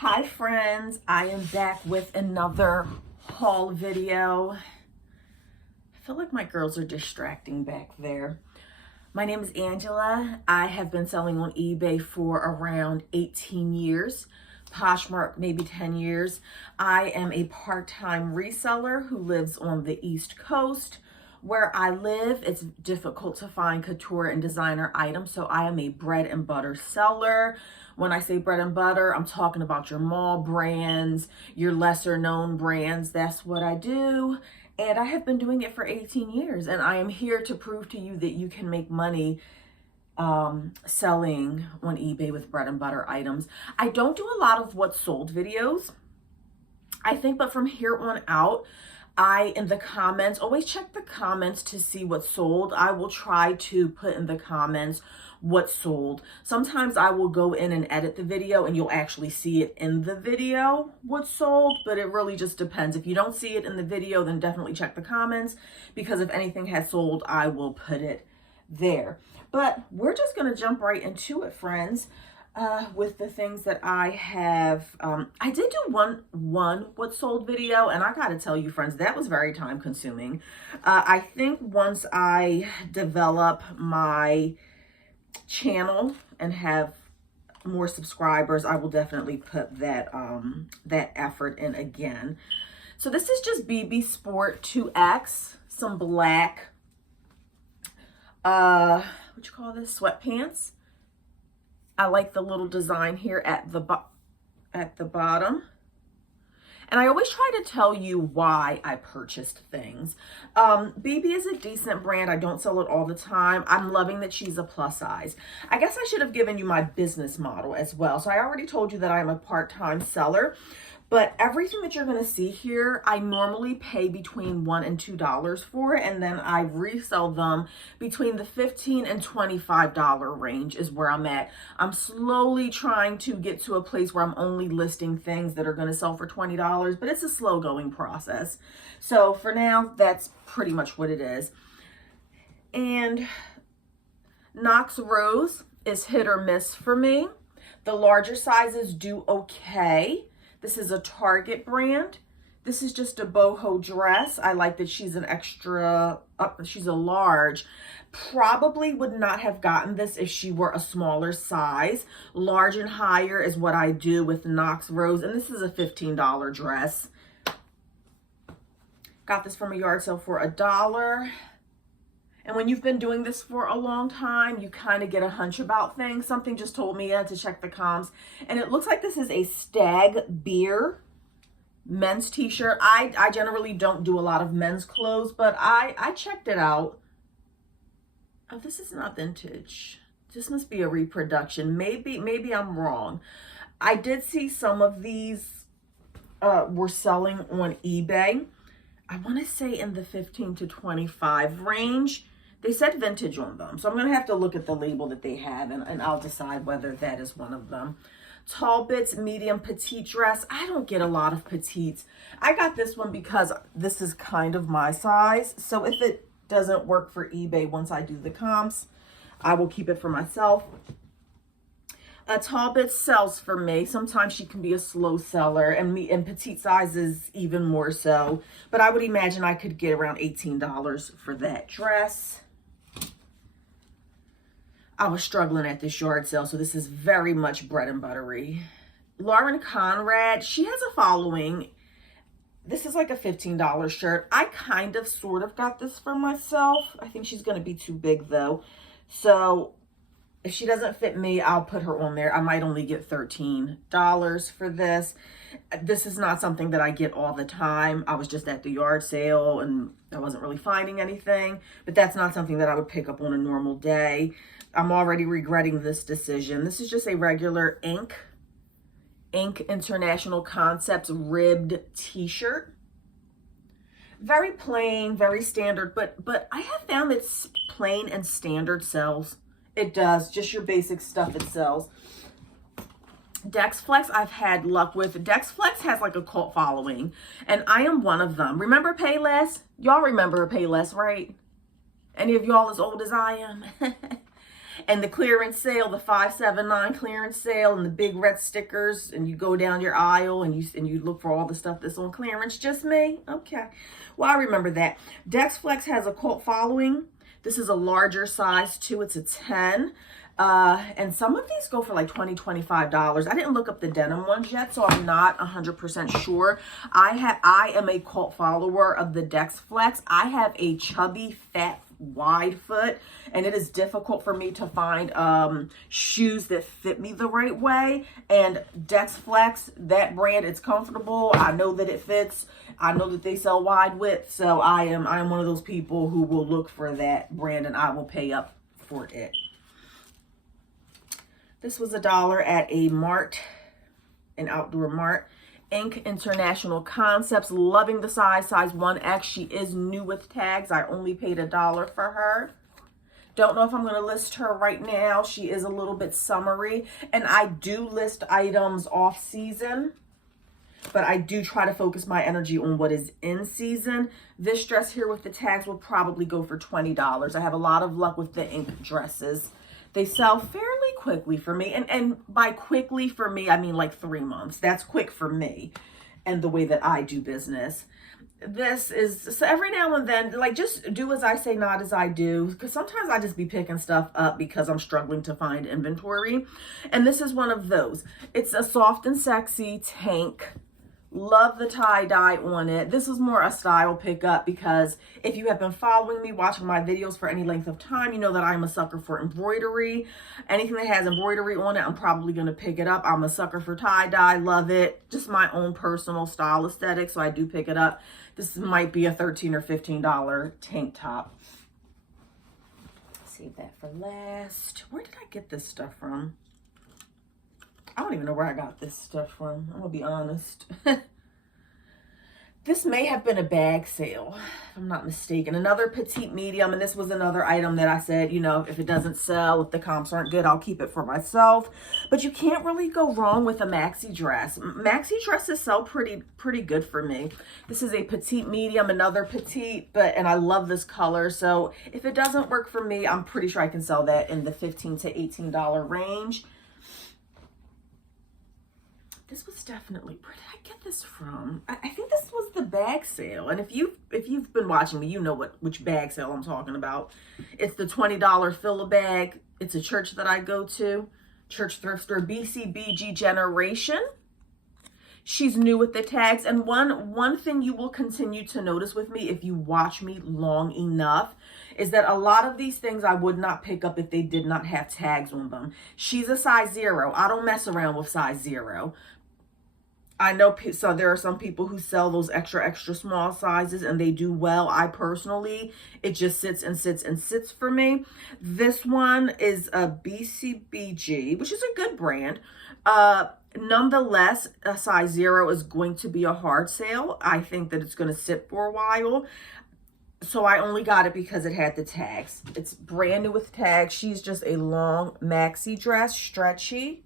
Hi friends, I am back with another haul video. I feel like my girls are distracting back there. My name is Angela. I have been selling on eBay for around 18 years. Poshmark, maybe 10 years. I am a part-time reseller who lives on the East Coast. Where I live, it's difficult to find couture and designer items, so I am a bread and butter seller. When I say bread and butter, I'm talking about your mall brands, your lesser known brands. That's what I do. And I have been doing it for 18 years, and I am here to prove to you that you can make money selling on eBay with bread and butter items. I don't do a lot of what's sold videos, I think, but from here on out, in the comments, always check the comments to see what's sold. I will try to put in the comments what's sold. Sometimes I will go in and edit the video and you'll actually see it in the video what's sold, but it really just depends. If you don't see it in the video, then definitely check the comments, because if anything has sold, I will put it there. But we're just gonna jump right into it, friends. With the things that I have, I did do one what sold video, and I gotta tell you, friends, that was very time consuming. I think once I develop my channel and have more subscribers, I will definitely put that that effort in again. So this is just BB Sport 2X, some black, what you call this, sweatpants. I like the little design here at the bottom. And I always try to tell you why I purchased things. BB is a decent brand. I don't sell it all the time. I'm loving that she's a plus size. I guess I should have given you my business model as well. So I already told you that I'm a part-time seller. But everything that you're going to see here, I normally pay between $1 and $2 for it, and then I resell them between the $15 and $25 range is where I'm at. I'm slowly trying to get to a place where I'm only listing things that are going to sell for $20, but it's a slow going process. So for now, that's pretty much what it is. And Knox Rose is hit or miss for me. The larger sizes do okay. This is a Target brand. This is just a boho dress. I like that she's an extra, she's a large. Probably would not have gotten this if she were a smaller size. Large and higher is what I do with Knox Rose. And this is a $15 dress. Got this from a yard sale for $1. And when you've been doing this for a long time, you kind of get a hunch about things. Something just told me to check the comms. And it looks like this is a Stag Beer men's t-shirt. I generally don't do a lot of men's clothes, but I checked it out. Oh, this is not vintage. This must be a reproduction. Maybe I'm wrong. I did see some of these were selling on eBay. I want to say in the 15 to 25 range. They said vintage on them. So I'm going to have to look at the label that they have, and I'll decide whether that is one of them. Tall Bits medium petite dress. I don't get a lot of petites. I got this one because this is kind of my size. So if it doesn't work for eBay once I do the comps, I will keep it for myself. Tall Bits sells for me. Sometimes she can be a slow seller, and petite sizes even more so. But I would imagine I could get around $18 for that dress. I was struggling at this yard sale, so this is very much bread and buttery. Lauren Conrad, she has a following. This is like a $15 shirt. I kind of sort of got this for myself. I think she's going to be too big though. So if she doesn't fit me, I'll put her on there. I might only get $13 for this. This is not something that I get all the time. I was just at the yard sale and I wasn't really finding anything, but that's not something that I would pick up on a normal day. I'm already regretting this decision. This is just a regular Inc International Concepts ribbed t-shirt. Very plain, very standard, but I have found that plain and standard sells. It does, just your basic stuff it sells. Dex Flex I've had luck with. Dex Flex has like a cult following, and I am one of them. Remember Payless? Y'all remember Payless, right? Any of y'all as old as I am? And the clearance sale, the 579 clearance sale, and the big red stickers, and you go down your aisle and you look for all the stuff that's on clearance. Just me? Okay. Well, I remember that. Dex Flex has a cult following. This is a larger size too. It's a 10. And some of these go for like $20, $25. I didn't look up the denim ones yet, so I'm not 100% sure. I am a cult follower of the Dex Flex. I have a chubby, fat, wide foot, and it is difficult for me to find shoes that fit me the right way. And Dex Flex, that brand, it's comfortable. I know that it fits. I know that they sell wide width, so I am one of those people who will look for that brand, and I will pay up for it. This was $1 at a mart, an outdoor mart. Inc. International Concepts, loving the size 1X. She is new with tags. I only paid $1 for her. Don't know if I'm going to list her right now. She is a little bit summery, and I do list items off season, but I do try to focus my energy on what is in season. This dress here with the tags will probably go for $20. I have a lot of luck with the Inc. dresses. They sell fairly quickly for me. And by quickly for me, I mean like 3 months. That's quick for me and the way that I do business. This is, so every now and then, like, just do as I say, not as I do. Because sometimes I just be picking stuff up because I'm struggling to find inventory. And this is one of those. It's a soft and sexy tank. Love the tie-dye on it. This is more a style pickup because if you have been following me, watching my videos for any length of time, you know that I'm a sucker for embroidery. Anything that has embroidery on it, I'm probably going to pick it up. I'm a sucker for tie-dye. Love it. Just my own personal style aesthetic, so I do pick it up. This might be a $13 or $15 tank top. Save that for last. Where did I get this stuff from? I don't even know where I got this stuff from. I'm gonna be honest. This may have been a bag sale, if I'm not mistaken. Another petite medium, and this was another item that I said, you know, if it doesn't sell, if the comps aren't good, I'll keep it for myself. But you can't really go wrong with a maxi dress. Maxi dresses sell pretty good for me. This is a petite medium, another petite, and I love this color. So if it doesn't work for me, I'm pretty sure I can sell that in the $15 to $18 range. This was definitely, where did I get this from? I think this was the bag sale. And if you've been watching me, you know which bag sale I'm talking about. It's the $20 fill-a-bag. It's a church that I go to, church thrift store, BCBG Generation. She's new with the tags. And one thing you will continue to notice with me if you watch me long enough is that a lot of these things I would not pick up if they did not have tags on them. She's a size 0. I don't mess around with size 0. I know, so there are some people who sell those extra small sizes and they do well. I personally, it just sits and sits and sits for me. This one is a BCBG, which is a good brand. Nonetheless, a size 0 is going to be a hard sale. I think that it's going to sit for a while. So I only got it because it had the tags. It's brand new with tags. She's just a long maxi dress, stretchy.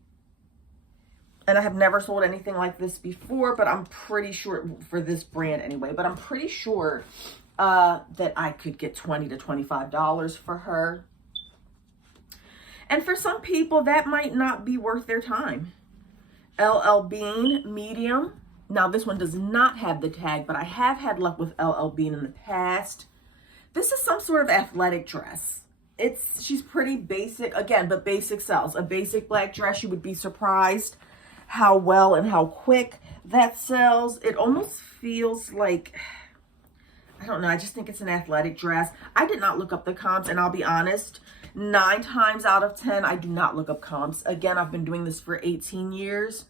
And I have never sold anything like this before, but I'm pretty sure, for this brand anyway, but I'm pretty sure that I could get $20 to $25 for her. And for some people, that might not be worth their time. LL Bean, medium. Now, this one does not have the tag, but I have had luck with LL Bean in the past. This is some sort of athletic dress. She's pretty basic, again, but basic sells. A basic black dress, you would be surprised how well and how quick that sells. It almost feels like, I don't know, I just think it's an athletic dress. I did not look up the comps, and I'll be honest, 9 times out of 10, I do not look up comps. Again, I've been doing this for 18 years.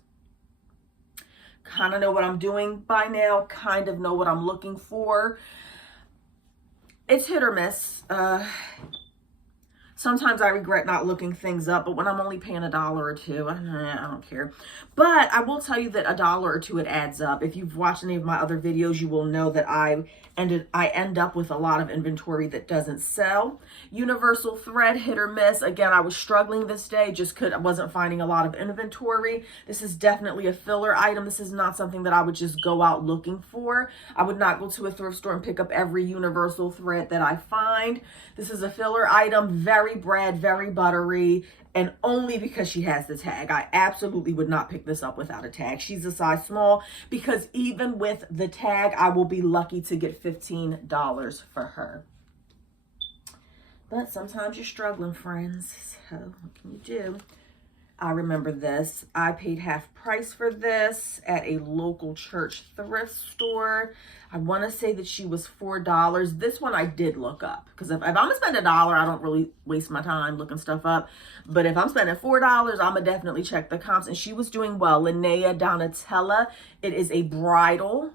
Kind of know what I'm doing by now, kind of know what I'm looking for. It's hit or miss. Sometimes I regret not looking things up, but when I'm only paying $1 or $2, I don't care. But I will tell you that $1 or $2, it adds up. If you've watched any of my other videos, you will know that I end up with a lot of inventory that doesn't sell. Universal thread, hit or miss. Again, I was struggling this day, I wasn't finding a lot of inventory. This is definitely a filler item. This is not something that I would just go out looking for. I would not go to a thrift store and pick up every universal thread that I find. This is a filler item, very very bread, very buttery, and only because she has the tag. I absolutely would not pick this up without a tag. She's a size small, because even with the tag, I will be lucky to get $15 for her. But sometimes you're struggling, friends. So what can you do? I remember this. I paid half price for this at a local church thrift store. I want to say that she was $4. This one I did look up, because if I'm going to spend $1, I don't really waste my time looking stuff up. But if I'm spending $4, I'm going to definitely check the comps. And she was doing well. Linnea Donatella. It is a bridal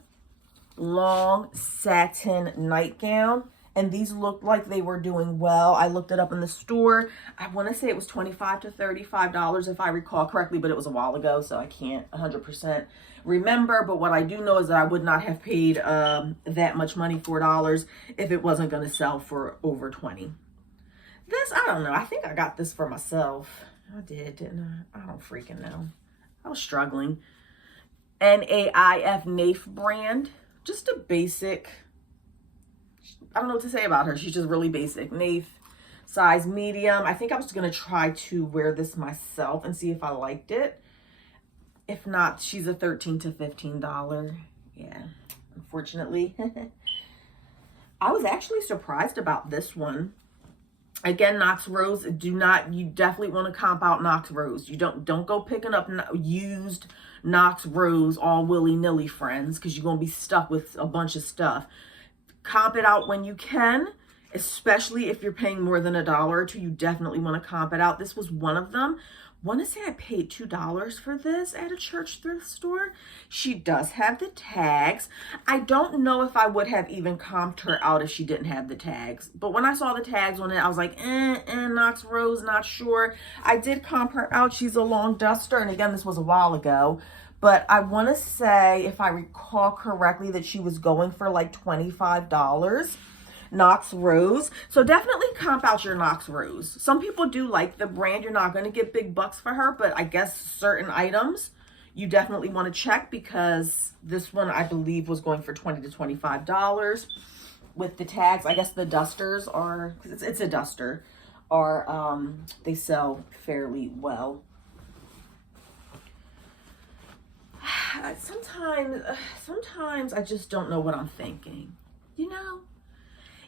long satin nightgown. And these looked like they were doing well. I looked it up in the store. I want to say it was $25 to $35 if I recall correctly, but it was a while ago, so I can't 100% remember. But what I do know is that I would not have paid that much money, $4, if it wasn't going to sell for over $20. This, I don't know. I think I got this for myself. I did, didn't I? I don't freaking know. I was struggling. NAIF brand. Just a basic... I don't know what to say about her. She's just really basic. Naif, size medium. I think I was going to try to wear this myself and see if I liked it. If not, she's a $13 to $15. Yeah, unfortunately. I was actually surprised about this one. Again, Knox Rose, you definitely want to comp out Knox Rose. You don't go picking up used Knox Rose all willy-nilly, friends, because you're going to be stuck with a bunch of stuff. Comp it out when you can, especially if you're paying more than $1 or $2. You definitely want to comp it out. This was one of them. Want to say I paid $2 for this at a church thrift store. She does have the tags. I don't know if I would have even comped her out if she didn't have the tags. But when I saw the tags on it, I was like, Knox Rose, not sure. I did comp her out. She's a long duster. And again, this was a while ago. But I want to say, if I recall correctly, that she was going for like $25. Knox Rose. So definitely comp out your Knox Rose. Some people do like the brand. You're not going to get big bucks for her, but I guess certain items you definitely want to check, because this one I believe was going for $20 to $25 with the tags. I guess the dusters are, because it's a duster, are they sell fairly well. Sometimes I just don't know what I'm thinking. You know,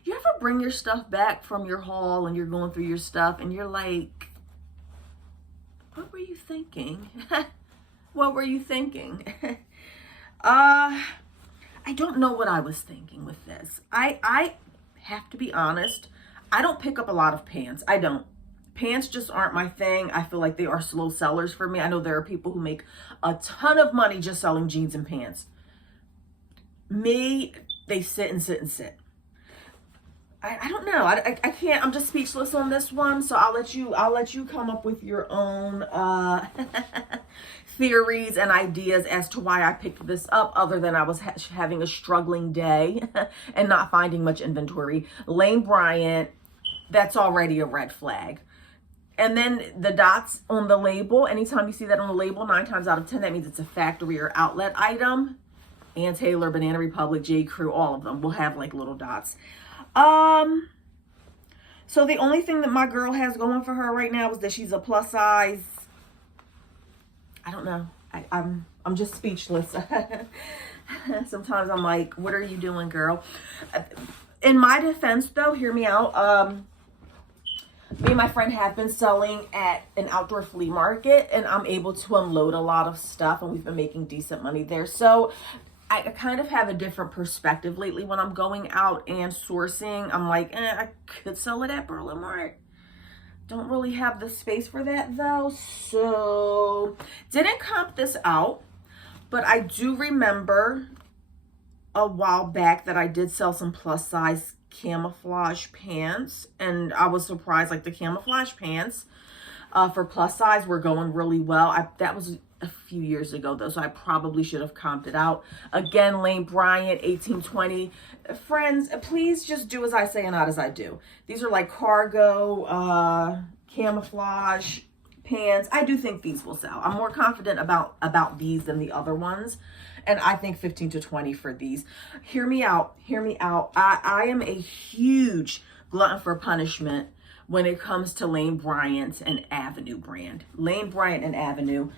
you ever bring your stuff back from your haul and you're going through your stuff and you're like, what were you thinking? What were you thinking? I don't know what I was thinking with this. I have to be honest. I don't pick up a lot of pants. I don't. Pants just aren't my thing. I feel like they are slow sellers for me. I know there are people who make a ton of money just selling jeans and pants. Me, they sit and sit and sit. I don't know. I can't. I'm just speechless on this one. So I'll let you come up with your own theories and ideas as to why I picked this up, other than I was having a struggling day and not finding much inventory. Lane Bryant, that's already a red flag. And then the dots on the label, anytime you see that on the label, 9 times out of 10, that means it's a factory or outlet item. Ann Taylor, Banana Republic, J. Crew, all of them will have like little dots. So the only thing that my girl has going for her right now is that she's a plus size. I don't know. I'm just speechless. Sometimes I'm like, what are you doing, girl? In my defense, though, hear me out. Me and my friend have been selling at an outdoor flea market, and I'm able to unload a lot of stuff, and we've been making decent money there. So I kind of have a different perspective lately when I'm going out and sourcing. I'm like, I could sell it at Berlin Mart. Don't really have the space for that though. So didn't comp this out, but I do remember a while back that I did sell some plus size camouflage pants, and I was surprised, like the camouflage pants for plus size were going really well. That was a few years ago though, so I probably should have comped it out. Again, Lane Bryant, 1820. Friends, please just do as I say and not as I do. These are like cargo camouflage pants. I do think these will sell. I'm more confident about these than the other ones, and I think 15 to 20 for these. Hear me out. I am a huge glutton for punishment when it comes to Lane Bryant and Avenue brand. Lane Bryant and Avenue.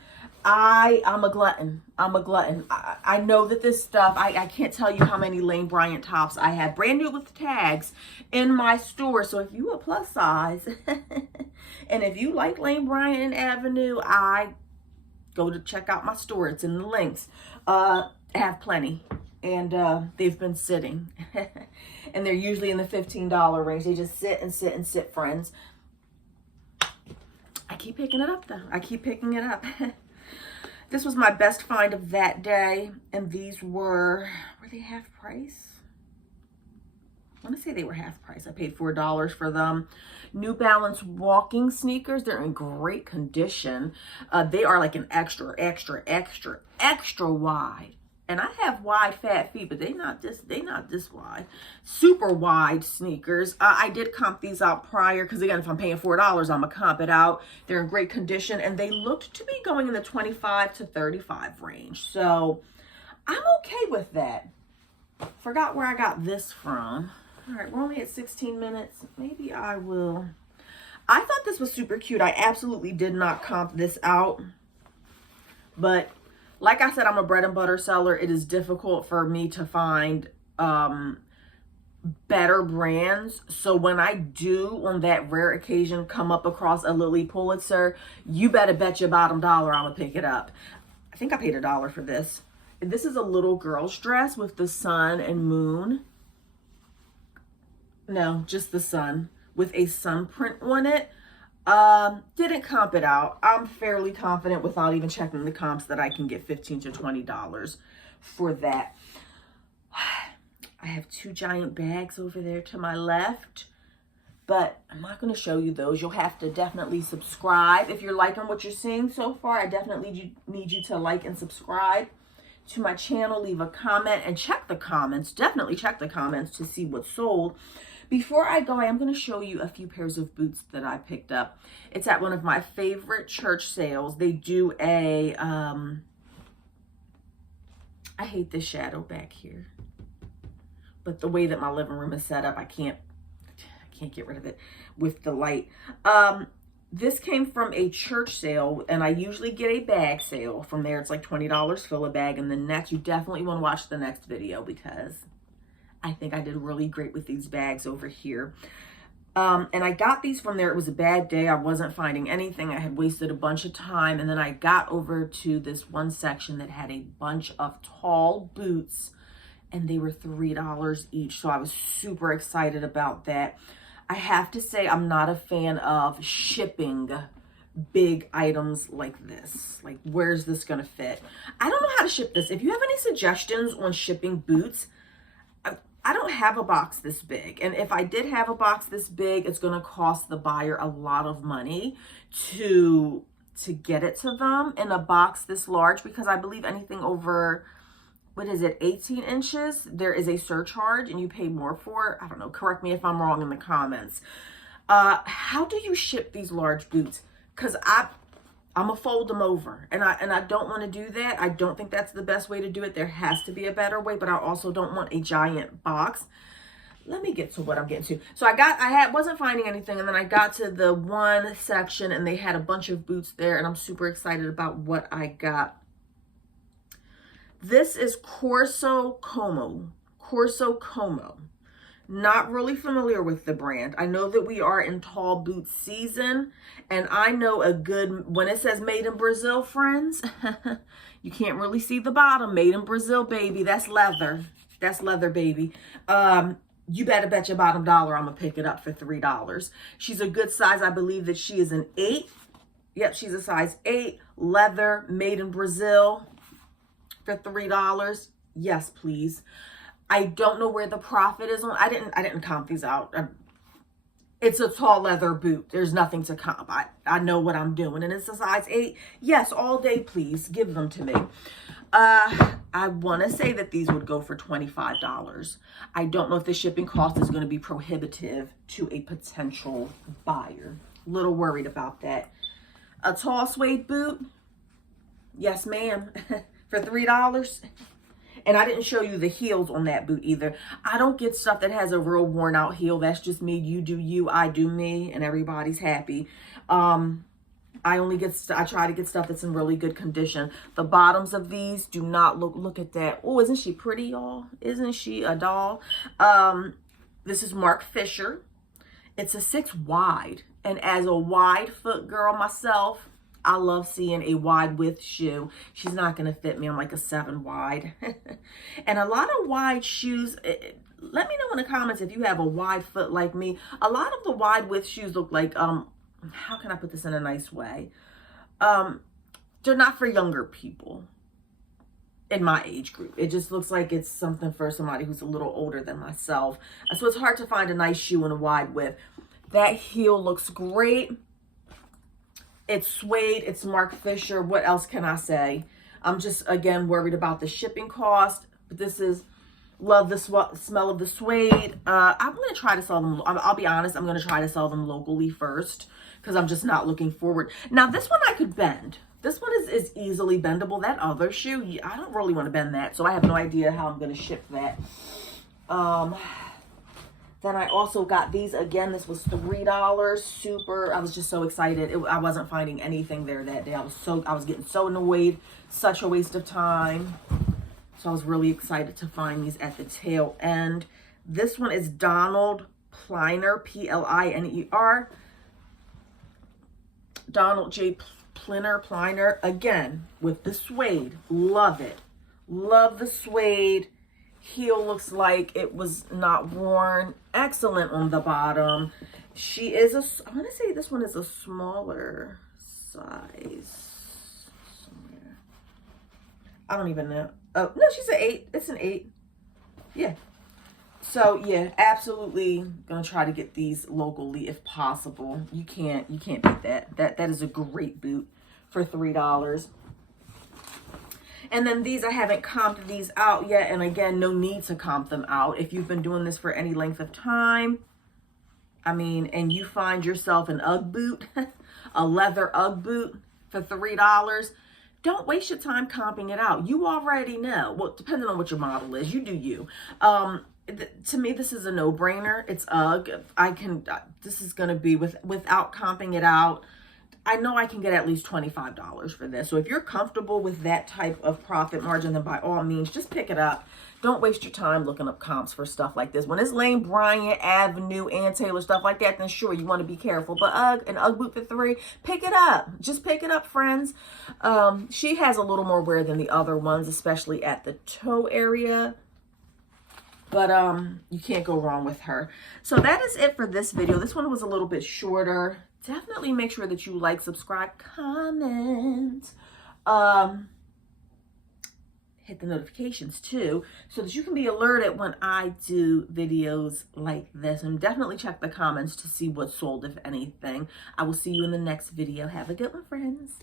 I'm a glutton. I'm a glutton. I know that this stuff, I can't tell you how many Lane Bryant tops I have brand new with tags in my store. So if you a plus size and if you like Lane Bryant and Avenue, I go to check out my store. It's in the links. I have plenty, and they've been sitting and they're usually in the $15 range. They just sit and sit and sit, friends. I keep picking it up though. I keep picking it up. This was my best find of that day, and these were they half price? I want to say they were half price. I paid $4 for them. New Balance walking sneakers. They're in great condition. They are like an extra wide. And I have wide fat feet, but they not this wide. Super wide sneakers. I did comp these out prior because again, if I'm paying $4, I'm gonna comp it out. They're in great condition, and they looked to be going in the 25 to 35 range. So I'm okay with that. Forgot where I got this from. All right, we're only at 16 minutes. Maybe I will. I thought this was super cute. I absolutely did not comp this out, but like I said, I'm a bread and butter seller. It is difficult for me to find better brands. So when I do, on that rare occasion, come up across a Lily Pulitzer, you better bet your bottom dollar I'm gonna pick it up. I think I paid $1 for this. This is a little girl's dress with the sun and moon. No, just the sun with a sun print on it. Didn't comp it out. I'm fairly confident without even checking the comps that I can get $15 to $20 for that. I have two giant bags over there to my left, but I'm not going to show you those. You'll have to definitely subscribe. If you're liking what you're seeing so far, I definitely need you to like and subscribe to my channel. Leave a comment and check the comments. Definitely check the comments to see what's sold. Before I go, I am going to show you a few pairs of boots that I picked up. It's at one of my favorite church sales. They do a, I hate this shadow back here, but the way that my living room is set up, I can't get rid of it with the light. This came from a church sale, and I usually get a bag sale from there. It's like $20, fill a bag, and the next, you definitely want to watch the next video because I think I did really great with these bags over here. And I got these from there. It was a bad day. I wasn't finding anything. I had wasted a bunch of time. And then I got over to this one section that had a bunch of tall boots, and they were $3 each. So I was super excited about that. I have to say, I'm not a fan of shipping big items like this. Like, where's this gonna fit? I don't know how to ship this. If you have any suggestions on shipping boots, I don't have a box this big. And if I did have a box this big, it's going to cost the buyer a lot of money to get it to them in a box this large, because I believe anything over, what is it, 18 inches, there is a surcharge and you pay more for it. I don't know. Correct me if I'm wrong in the comments. How do you ship these large boots? Because I'm gonna fold them over, and I don't want to do that. I don't think that's the best way to do it. There has to be a better way, but I also don't want a giant box. Let me get to what I'm getting to. So wasn't finding anything, and then I got to the one section, and they had a bunch of boots there, and I'm super excited about what I got. This is Corso Como. Not really familiar with the brand. I know that we are in tall boot season, and I know when it says made in Brazil, friends, you can't really see the bottom. Made in Brazil, baby. That's leather. That's leather, baby. You better bet your bottom dollar I'm gonna pick it up for $3. She's a good size. I believe that she is an 8. Yep, she's a size 8. Leather, made in Brazil for $3. Yes, please. I don't know where the profit is on. I didn't comp these out. It's a tall leather boot. There's nothing to comp. I know what I'm doing. And it's a size 8. Yes, all day, please. Give them to me. I want to say that these would go for $25. I don't know if the shipping cost is going to be prohibitive to a potential buyer. Little worried about that. A tall suede boot. Yes, ma'am. For $3. And I didn't show you the heels on that boot either. I don't get stuff that has a real worn out heel. That's just me. You do you, I do me, and everybody's happy. I try to get stuff that's in really good condition. The bottoms of these do not look at that. Oh, isn't she pretty, y'all? Isn't she a doll? This is Mark Fisher. It's a 6 wide. And as a wide foot girl myself, I love seeing a wide width shoe. She's not going to fit me. I'm like a 7 wide. And a lot of wide shoes, let me know in the comments if you have a wide foot like me. A lot of the wide width shoes look like, how can I put this in a nice way? They're not for younger people in my age group. It just looks like it's something for somebody who's a little older than myself. So it's hard to find a nice shoe in a wide width. That heel looks great. It's suede. It's Mark Fisher. What else can I say? I'm just, again, worried about the shipping cost. But this is, love the smell of the suede. I'm going to try to sell them. I'll be honest. I'm going to try to sell them locally first because I'm just not looking forward. Now, this one I could bend. This one is easily bendable. That other shoe, I don't really want to bend that. So I have no idea how I'm going to ship that. Then I also got these again. This was $3. Super. I was just so excited. I wasn't finding anything there that day. I was getting so annoyed. Such a waste of time. So I was really excited to find these at the tail end. This one is Donald Pliner, Pliner. Donald J. Pliner. Again, with the suede. Love it. Love the suede. Heel looks like it was not worn. Excellent on the bottom. She is I want to say this one is a smaller size somewhere. I don't even know. Oh, no, she's an 8. It's an 8. Yeah. So, yeah, absolutely going to try to get these locally if possible. You can't beat that. That is a great boot for $3. And then these, I haven't comped these out yet. And again, no need to comp them out. If you've been doing this for any length of time, I mean, and you find yourself an UGG boot, a leather UGG boot for $3, don't waste your time comping it out. You already know. Well, depending on what your model is, you do you. To me, this is a no-brainer. It's UGG. This is going to be without comping it out. I know I can get at least $25 for this. So if you're comfortable with that type of profit margin, then by all means, just pick it up. Don't waste your time looking up comps for stuff like this. When it's Lane Bryant, Avenue, Ann Taylor, stuff like that, then sure, you want to be careful. But an UGG boot for $3, pick it up. Just pick it up, friends. She has a little more wear than the other ones, especially at the toe area. But you can't go wrong with her. So that is it for this video. This one was a little bit shorter. Definitely make sure that you like, subscribe, comment, hit the notifications too, so that you can be alerted when I do videos like this. And definitely check the comments to see what's sold, if anything. I will see you in the next video. Have a good one, friends.